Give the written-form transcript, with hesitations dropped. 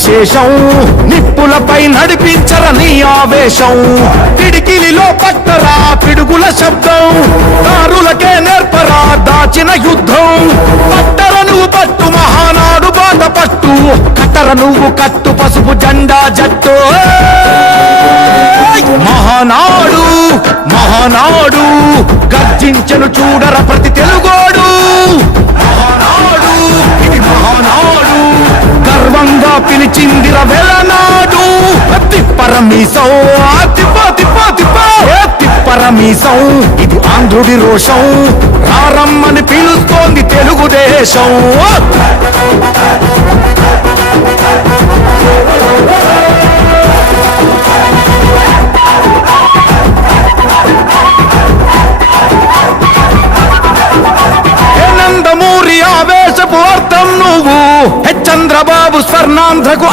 విశేషం నిప్పులపై నడిపించరని ఆవేశం పిడికిలిలో పట్టరా పిడుగుల శబ్దం దారులకే నేర్పరా దాచిన యుద్ధం పట్టర నువ్వు పట్టు మహానాడు బాట పట్టు కట్టర నువ్వు కట్టు పసుపు జెండా జట్టు మహానాడు మహానాడు గర్జించను చూడర ప్రతి తెలుగోడు మహానాడు ఇది మహానాడు గర్వంగా పిలిచిందిర వెలనాడు తిప్పరమీసం తిప్పరమీసం ఇది ఆంధ్రుడి రోషం రారమ్మని పిలుస్తోంది తెలుగుదేశం